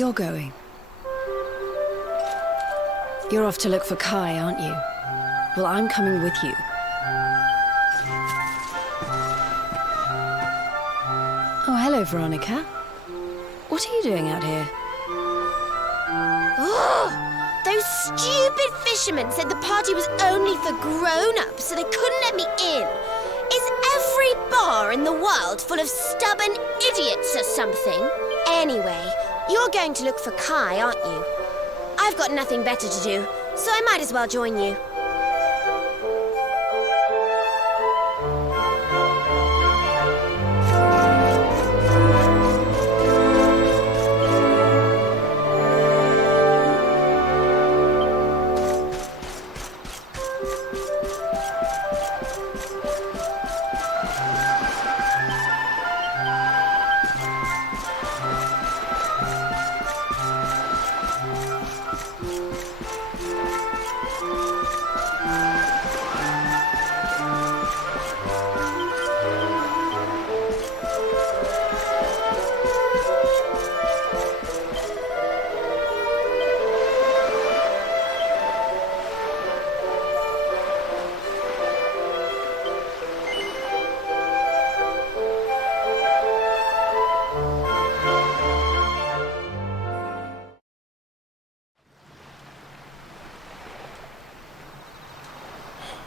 you're going. You're off to look for Kai, aren't you? Well, I'm coming with you. Oh, hello, Veronica. What are you doing out here? Oh, those stupid fishermen said the party was only for grown-ups, so they couldn't let me in. Is every bar in the world full of stubborn idiots or something? Anyway, you're going to look for Kai, aren't you? I've got nothing better to do, so I might as well join you.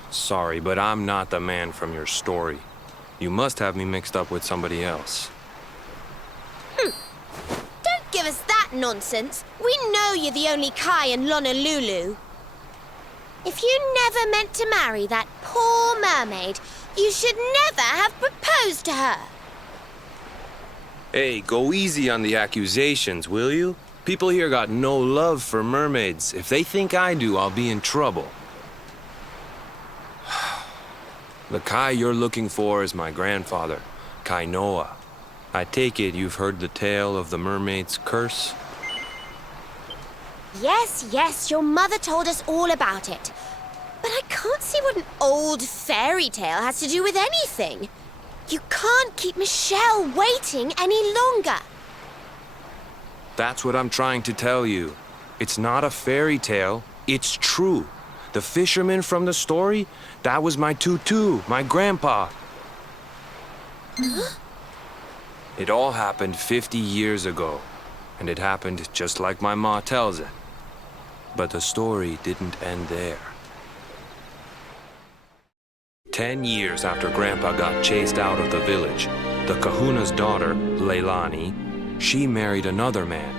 Sorry, but I'm not the man from your story. You must have me mixed up with somebody else. Don't give us that nonsense. We know you're the only Kai in Honolulu. If you never meant to marry that poor mermaid, you should never have proposed to her. Hey, go easy on the accusations, will you? People here got no love for mermaids. If they think I do, I'll be in trouble. The Kai you're looking for is my grandfather, Kainoa. I take it you've heard the tale of the mermaid's curse? Yes, your mother told us all about it. But I can't see what an old fairy tale has to do with anything. You can't keep Michelle waiting any longer. That's what I'm trying to tell you. It's not a fairy tale, it's true. The fisherman from the story, that was my tutu, my grandpa. Huh? It all happened 50 years ago, and it happened just like my ma tells it. But the story didn't end there. 10 years after Grandpa got chased out of the village, the kahuna's daughter, Leilani, she married another man,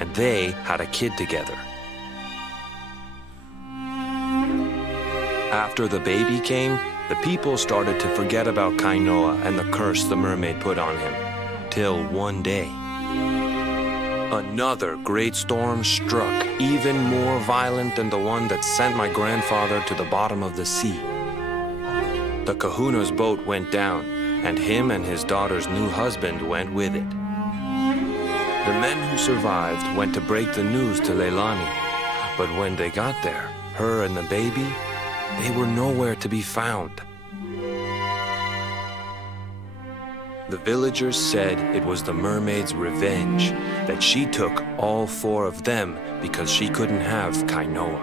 and they had a kid together. After the baby came, the people started to forget about Kainoa and the curse the mermaid put on him. Till one day, another great storm struck, even more violent than the one that sent my grandfather to the bottom of the sea. The kahuna's boat went down, and him and his daughter's new husband went with it. The men who survived went to break the news to Leilani, but when they got there, her and the baby, they were nowhere to be found. The villagers said it was the mermaid's revenge, that she took all 4 of them because she couldn't have Kainoa.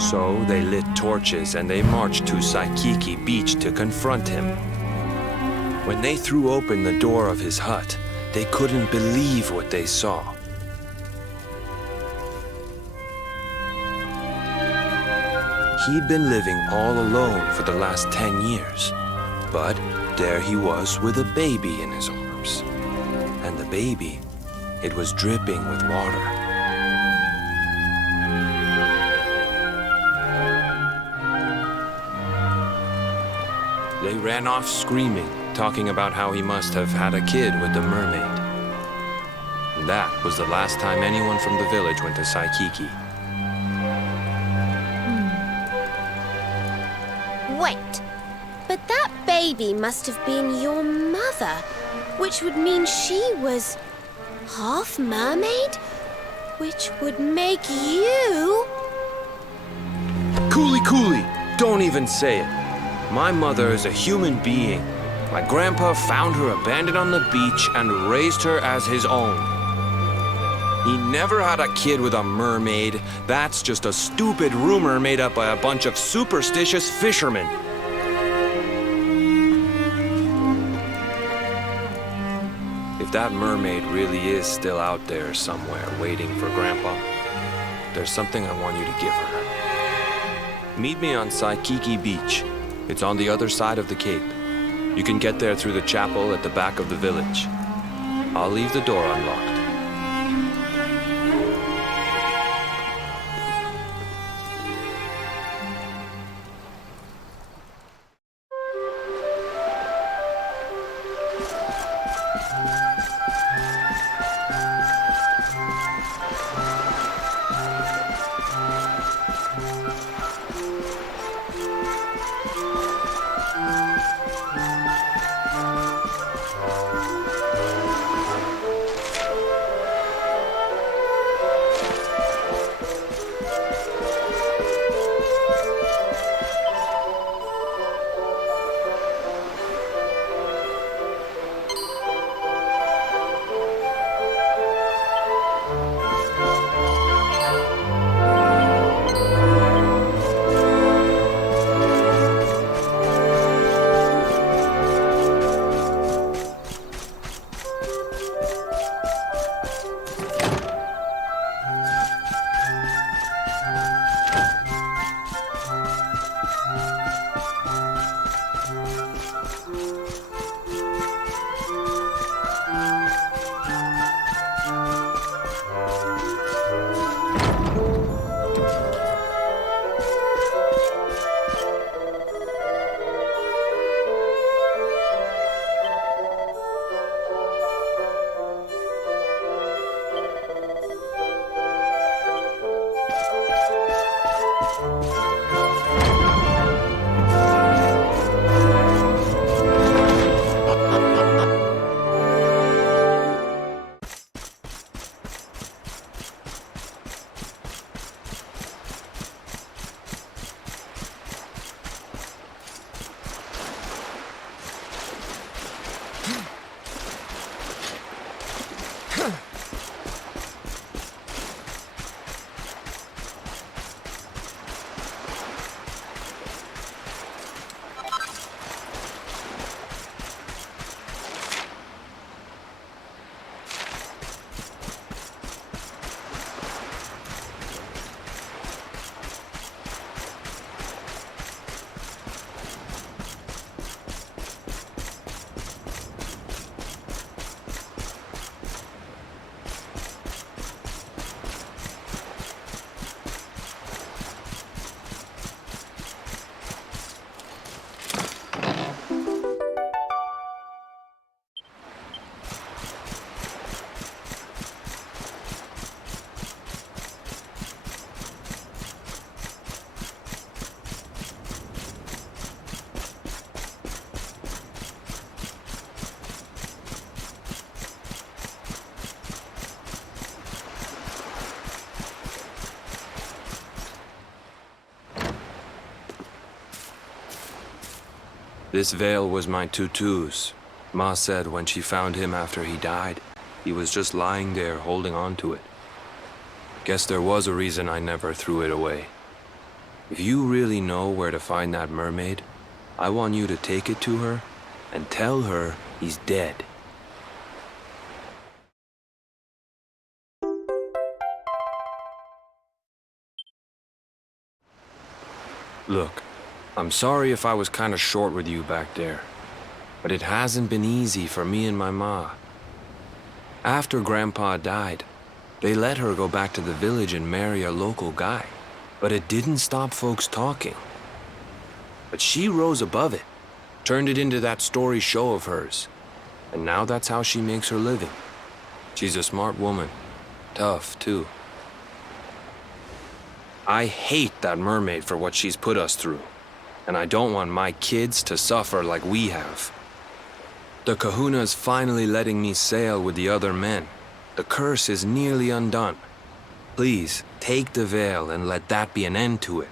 So they lit torches and they marched to Saikiki Beach to confront him. When they threw open the door of his hut, they couldn't believe what they saw. He'd been living all alone for the last 10 years, but there he was with a baby in his arms. And the baby, it was dripping with water. They ran off screaming, talking about how he must have had a kid with the mermaid. And that was the last time anyone from the village went to Saikiki. Wait, but that baby must have been your mother, which would mean she was half mermaid, which would make you... Cooley, don't even say it. My mother is a human being. My grandpa found her abandoned on the beach and raised her as his own. He never had a kid with a mermaid. That's just a stupid rumor made up by a bunch of superstitious fishermen. If that mermaid really is still out there somewhere waiting for Grandpa, there's something I want you to give her. Meet me on Saikiki Beach. It's on the other side of the cape. You can get there through the chapel at the back of the village. I'll leave the door unlocked. This veil was my tutu's. Ma said when she found him after he died, he was just lying there holding on to it. Guess there was a reason I never threw it away. If you really know where to find that mermaid, I want you to take it to her and tell her he's dead. Look, I'm sorry if I was kind of short with you back there, but it hasn't been easy for me and my ma. After Grandpa died, they let her go back to the village and marry a local guy, but it didn't stop folks talking. But she rose above it, turned it into that story show of hers, and now that's how she makes her living. She's a smart woman, tough too. I hate that mermaid for what she's put us through, and I don't want my kids to suffer like we have. The kahuna's finally letting me sail with the other men. The curse is nearly undone. Please, take the veil and let that be an end to it.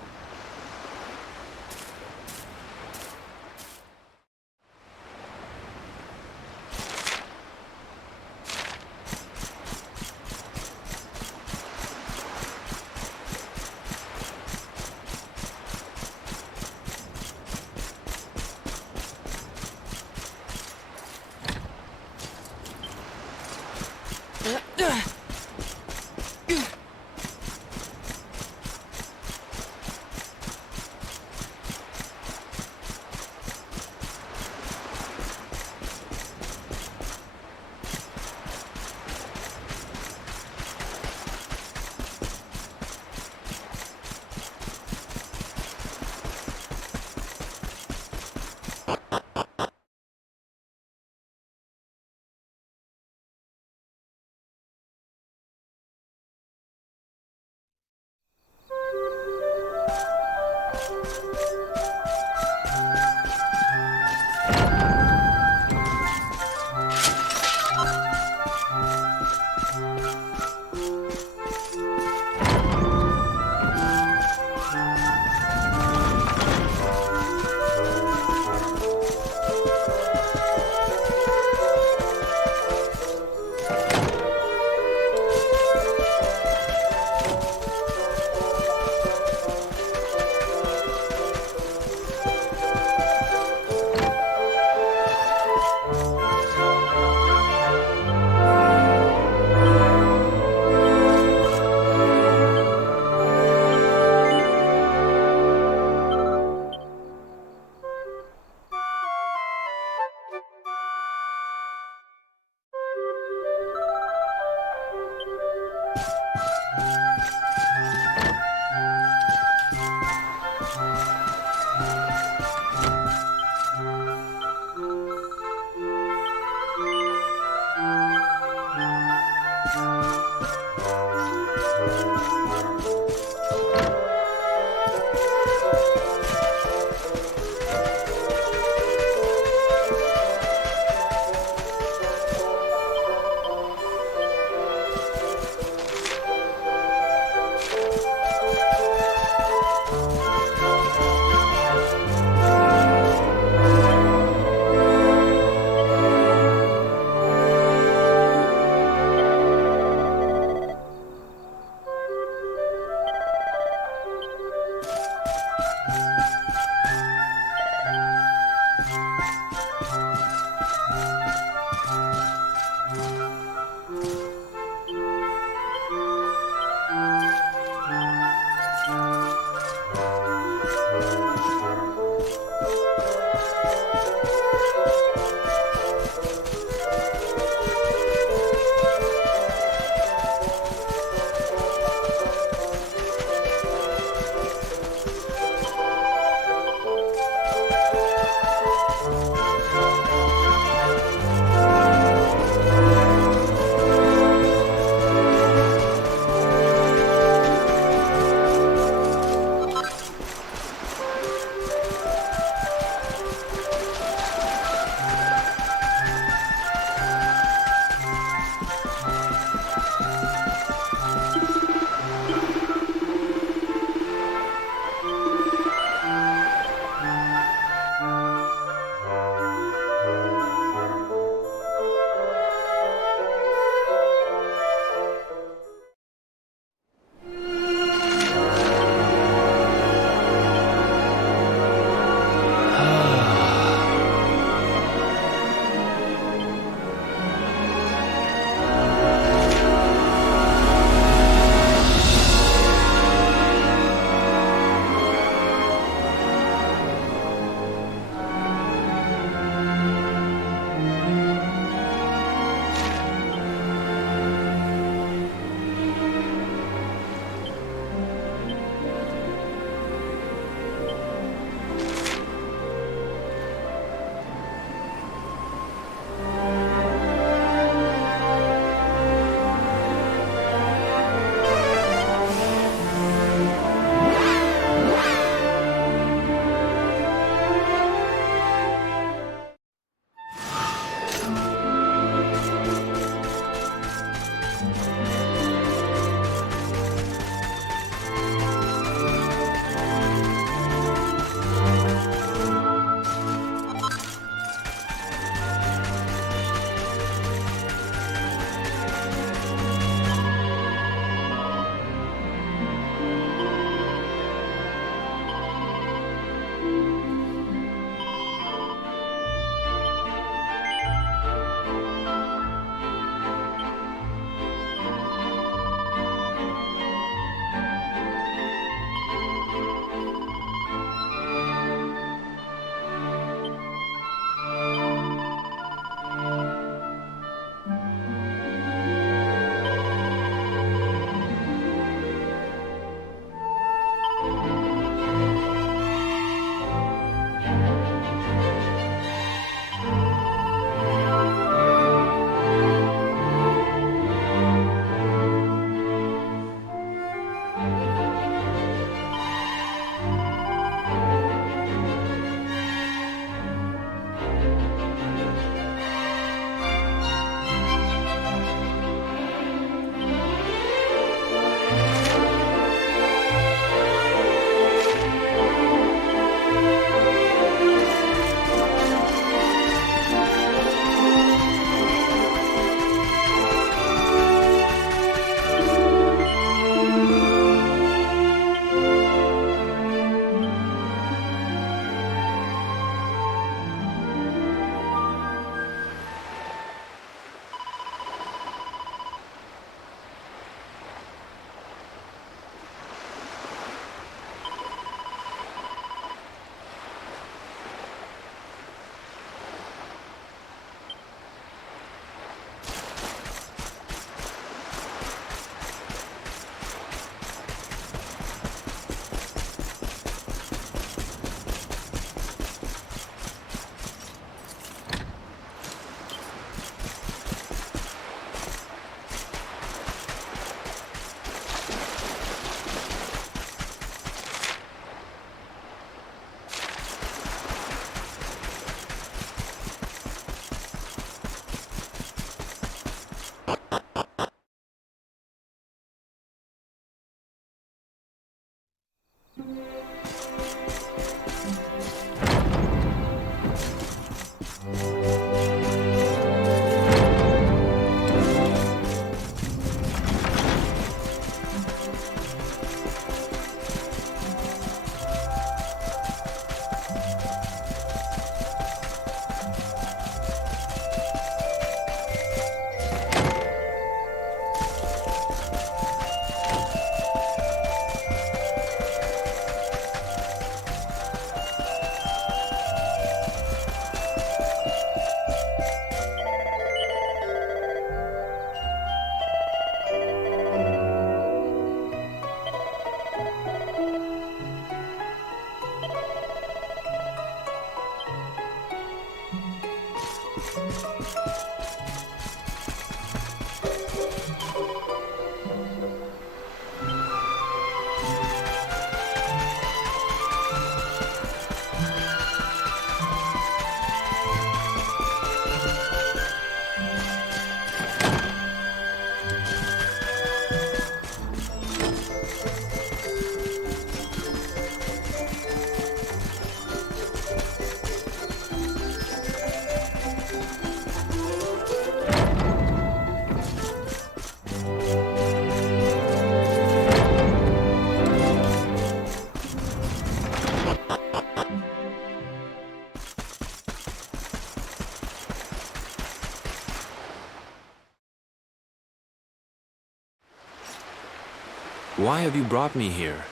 Why have you brought me here?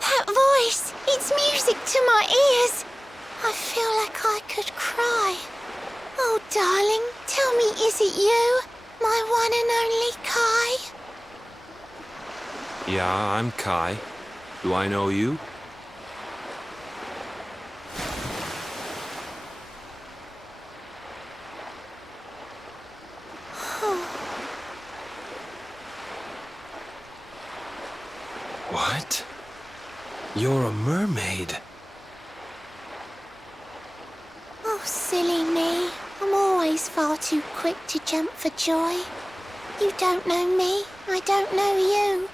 That voice! It's music to my ears! I feel like I could cry. Oh, darling, tell me, is it you? My one and only Kai? Yeah, I'm Kai. Do I know you? What? You're a mermaid. Oh, silly me. I'm always far too quick to jump for joy. You don't know me, I don't know you.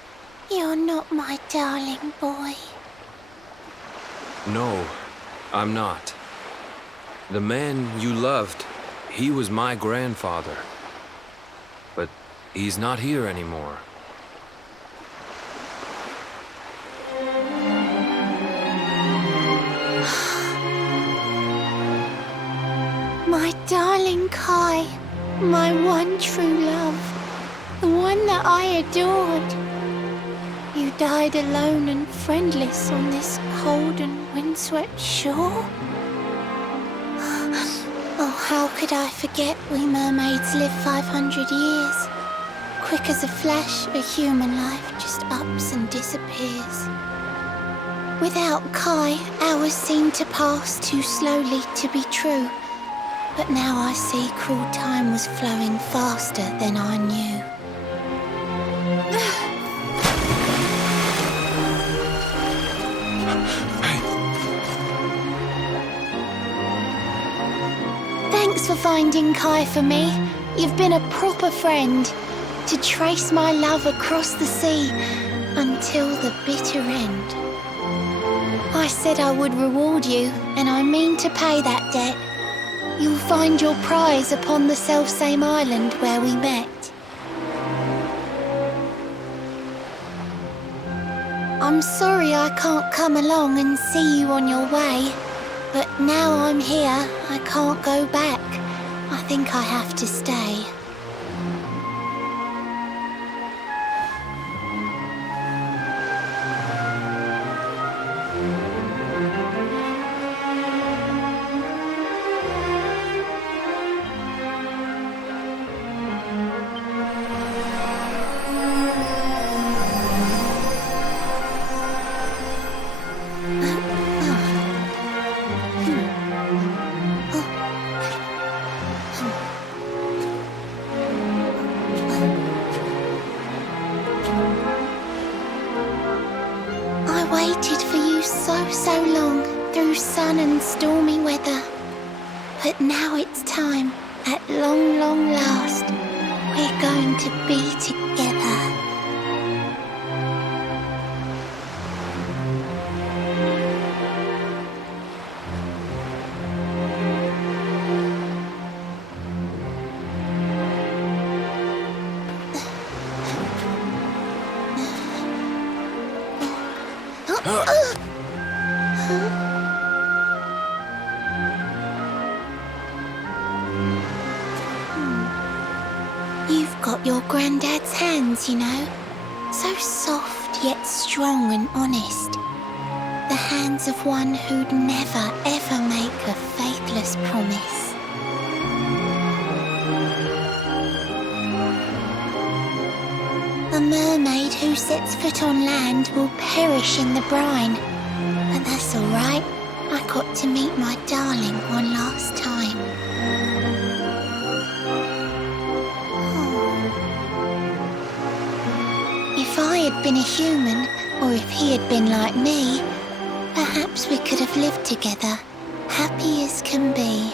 You're not my darling boy. No, I'm not. The man you loved, he was my grandfather. But he's not here anymore. My darling Kai, my one true love, the one that I adored. You died alone and friendless on this cold and windswept shore. Oh, how could I forget we mermaids live 500 years? Quick as a flash, a human life just ups and disappears. Without Kai, hours seem to pass too slowly to be true. But now I see cruel time was flowing faster than I knew. Thanks for finding Kai for me. You've been a proper friend. To trace my love across the sea until the bitter end. I said I would reward you, and I mean to pay that debt. You'll find your prize upon the selfsame island where we met. I'm sorry I can't come along and see you on your way, but now I'm here, I can't go back. I think I have to stay. So long through sun and stormy weather. But now it's time, at long, long last, we're going to be together. You've got your granddad's hands, you know. So soft yet strong and honest. The hands of one who'd never ever make a faithless promise. A mermaid who sets foot on land will perish in the brine. But that's all right. I got to meet my darling one last time. If I had been a human, or if he had been like me, perhaps we could have lived together, happy as can be.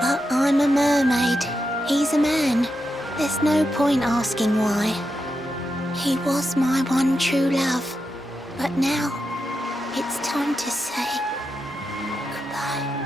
But I'm a mermaid, he's a man. There's no point asking why. He was my one true love, but now it's time to say goodbye.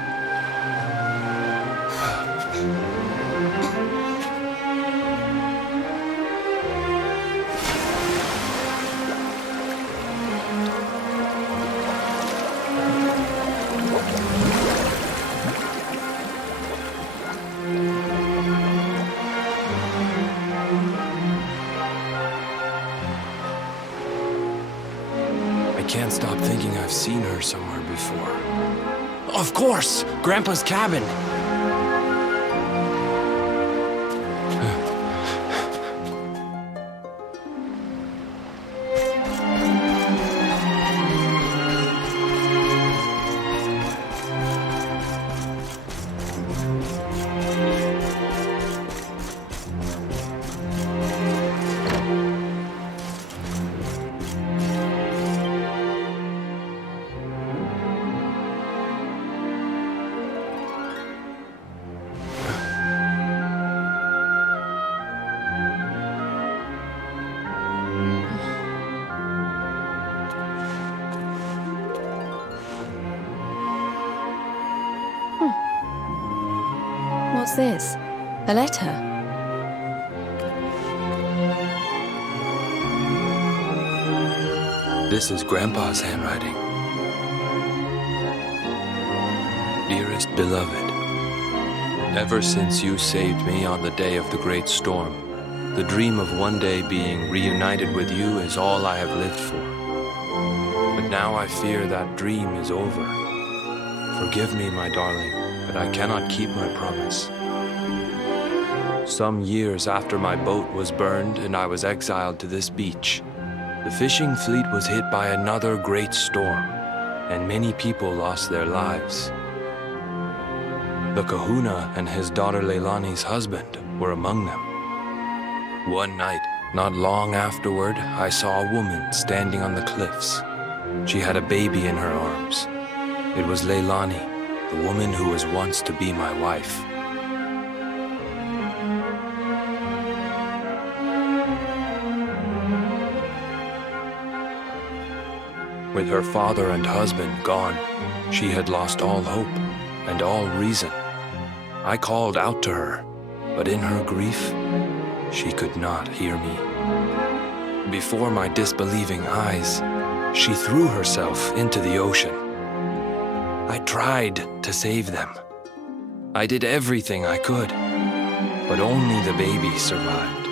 I can't stop thinking I've seen her somewhere before. Of course! Grandpa's cabin! What's this? A letter? This is Grandpa's handwriting. Dearest beloved, ever since you saved me on the day of the great storm, the dream of one day being reunited with you is all I have lived for. But now I fear that dream is over. Forgive me, my darling, but I cannot keep my promise. Some years after my boat was burned and I was exiled to this beach, the fishing fleet was hit by another great storm, and many people lost their lives. The kahuna and his daughter Leilani's husband were among them. One night, not long afterward, I saw a woman standing on the cliffs. She had a baby in her arms. It was Leilani, the woman who was once to be my wife. With her father and husband gone, she had lost all hope and all reason. I called out to her, but in her grief, she could not hear me. Before my disbelieving eyes, she threw herself into the ocean. I tried to save them. I did everything I could, but only the baby survived.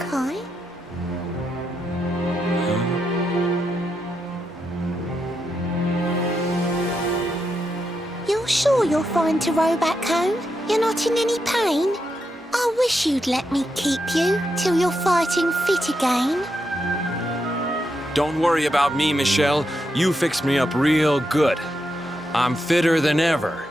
Kai? You're sure you're fine to row back home? You're not in any pain? I wish you'd let me keep you till you're fighting fit again. Don't worry about me, Michelle. You fixed me up real good. I'm fitter than ever.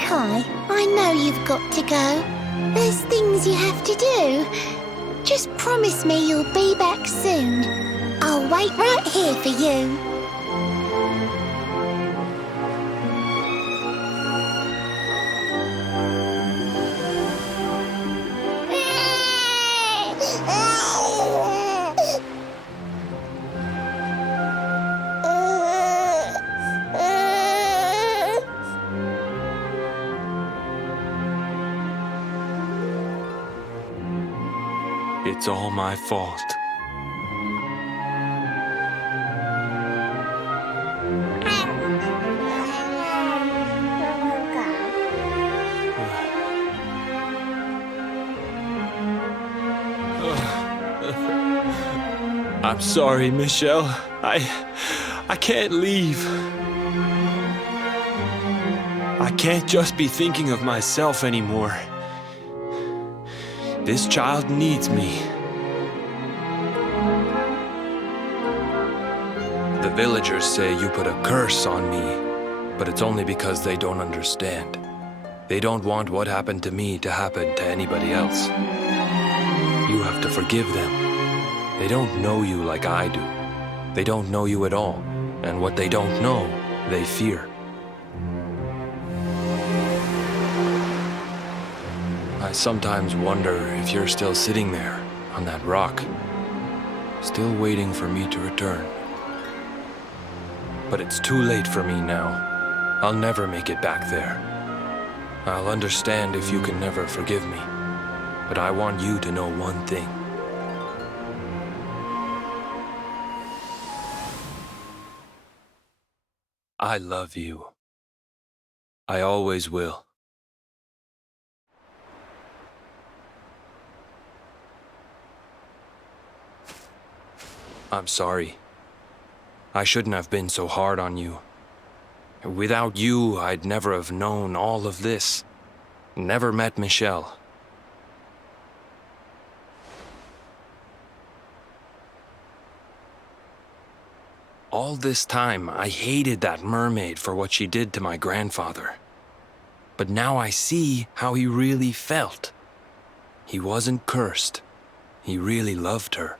Kai, I know you've got to go. There's things you have to do. Just promise me you'll be back soon. I'll wait right here for you. It's all my fault. I'm sorry, Michelle. I can't leave. I can't just be thinking of myself anymore. This child needs me. The villagers say you put a curse on me, but it's only because they don't understand. They don't want what happened to me to happen to anybody else. You have to forgive them. They don't know you like I do. They don't know you at all, and what they don't know, they fear. I sometimes wonder if you're still sitting there, on that rock, still waiting for me to return. But it's too late for me now. I'll never make it back there. I'll understand if you can never forgive me, but I want you to know one thing. I love you. I always will. I'm sorry. I shouldn't have been so hard on you. Without you, I'd never have known all of this. Never met Michelle. All this time, I hated that mermaid for what she did to my grandfather. But now I see how he really felt. He wasn't cursed. He really loved her.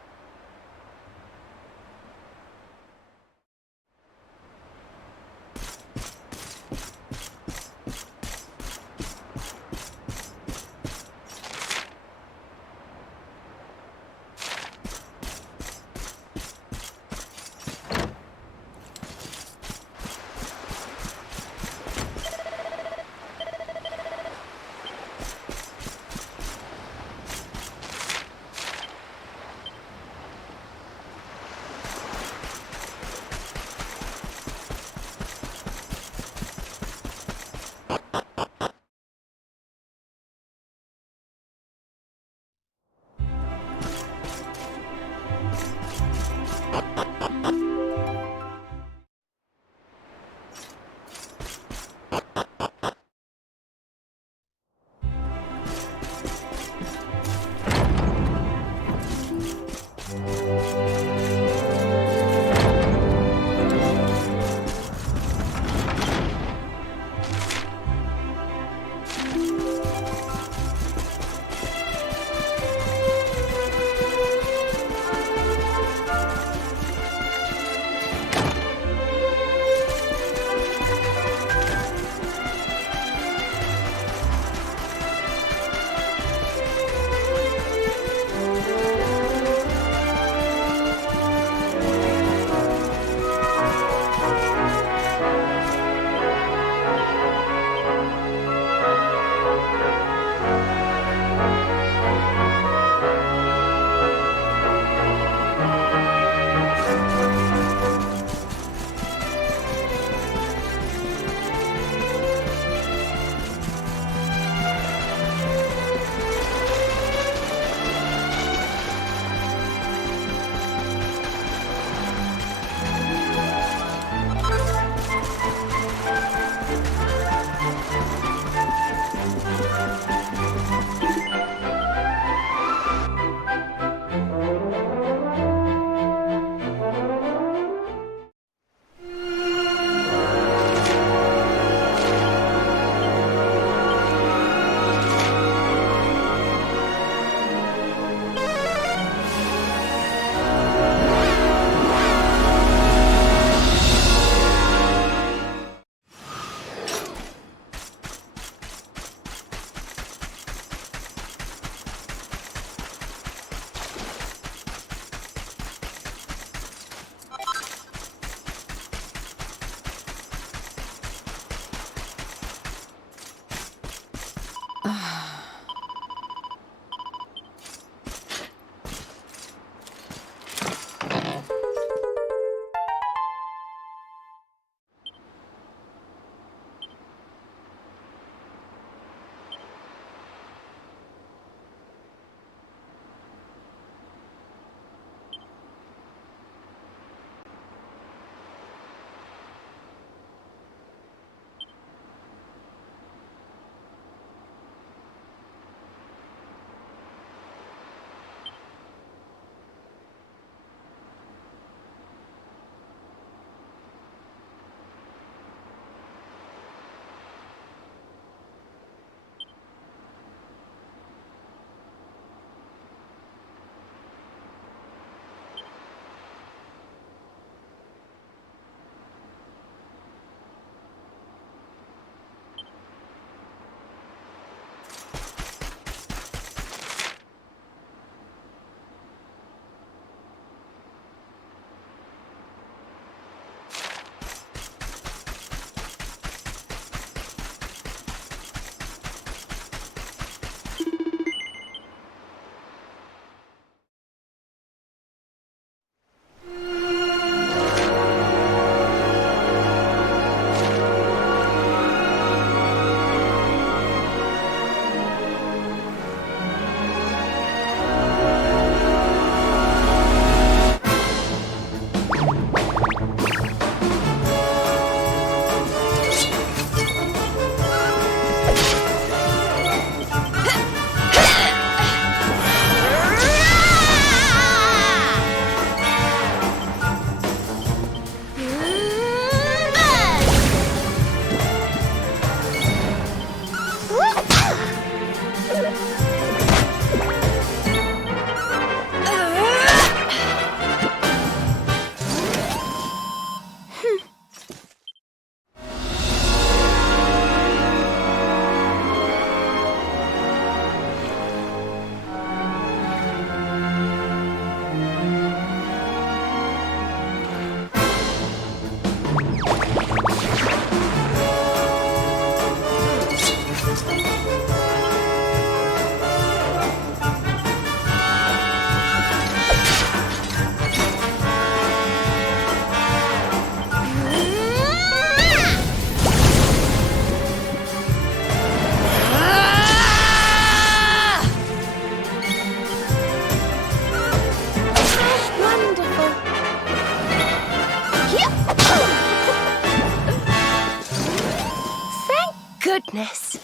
goodness!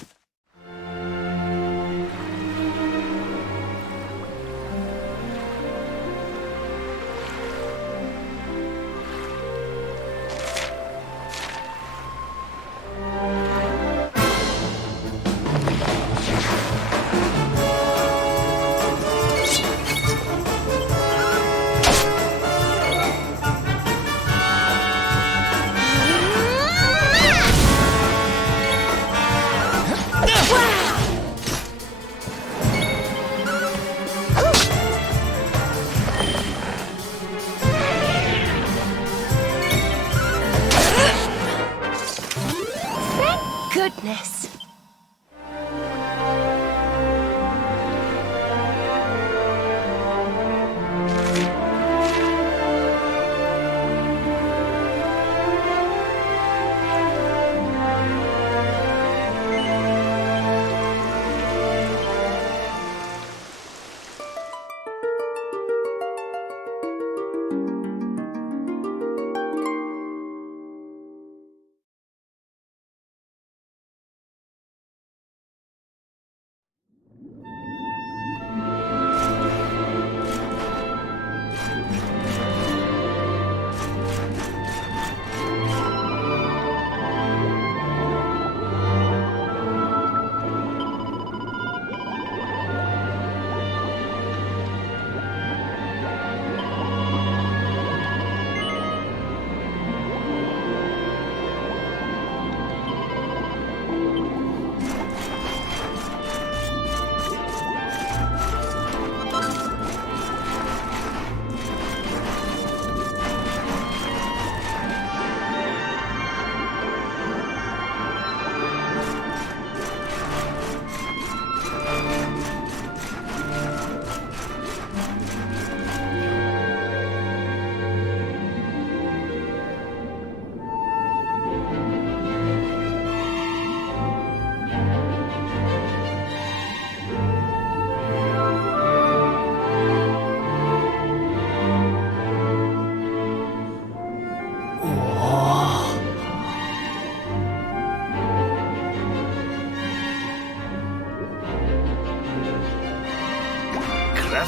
Goodness.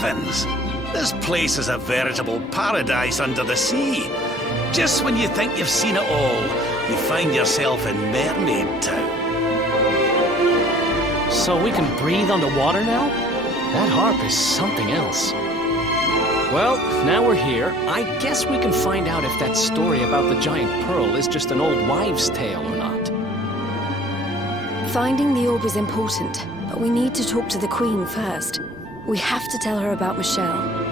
Heavens! This place is a veritable paradise under the sea. Just when you think you've seen it all, you find yourself in Mermaid Town. So we can breathe underwater now? That harp is something else. Well, now we're here, I guess we can find out if that story about the giant pearl is just an old wives' tale or not. Finding the orb is important, but we need to talk to the Queen first. We have to tell her about Michelle.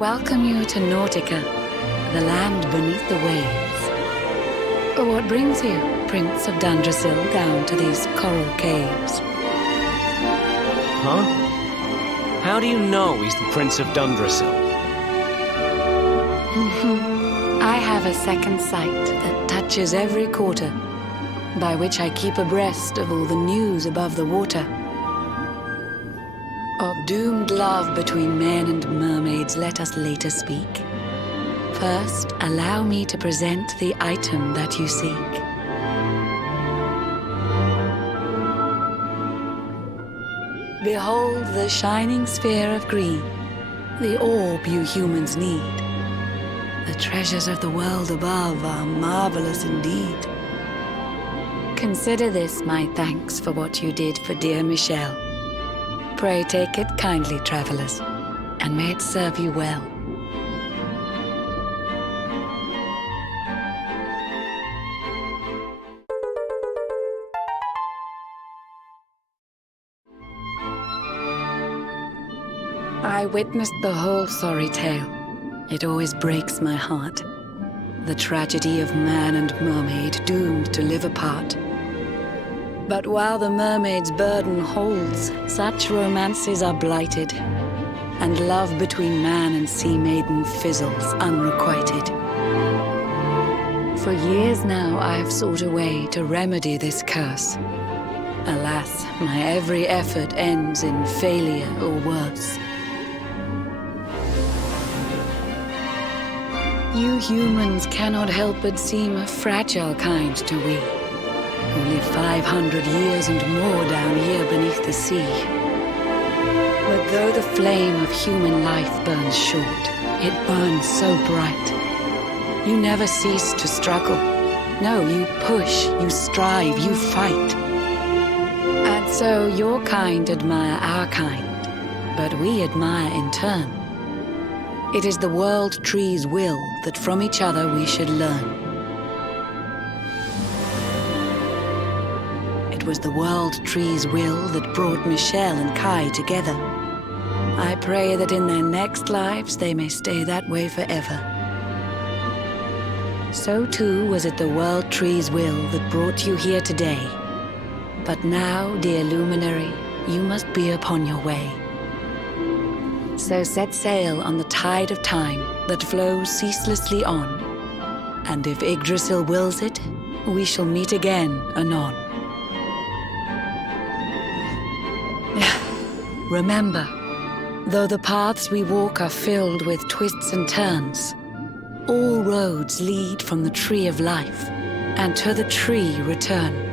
welcome you to Nautica, the land beneath the waves. What brings you, Prince of Dundrasil, down to these coral caves? Huh? How do you know he's the Prince of Dundrasil? I have a second sight that touches every quarter, by which I keep abreast of all the news above the water. Of doomed love between men and mermaids, let us later speak. First, allow me to present the item that you seek. Behold the shining sphere of green, the orb you humans need. The treasures of the world above are marvelous indeed. Consider this my thanks for what you did for dear Michelle. Pray take it kindly, travelers, and may it serve you well. I witnessed the whole sorry tale. It always breaks my heart. The tragedy of man and mermaid doomed to live apart. But while the mermaid's burden holds, such romances are blighted, and love between man and sea maiden fizzles unrequited. For years now I have sought a way to remedy this curse. Alas, my every effort ends in failure or worse. You humans cannot help but seem a fragile kind to we, who live 500 years and more down here beneath the sea. But though the flame of human life burns short, it burns so bright. You never cease to struggle. No, you push, you strive, you fight. And so your kind admire our kind, but we admire in turn. It is the world tree's will that from each other we should learn. It was the world tree's will that brought Michelle and Kai together. I pray that in their next lives they may stay that way forever. So too was it the world tree's will that brought you here today. But now, dear luminary, you must be upon your way. So set sail on the tide of time that flows ceaselessly on. And if Yggdrasil wills it, we shall meet again anon. Remember, though the paths we walk are filled with twists and turns, all roads lead from the tree of life, and to the tree return.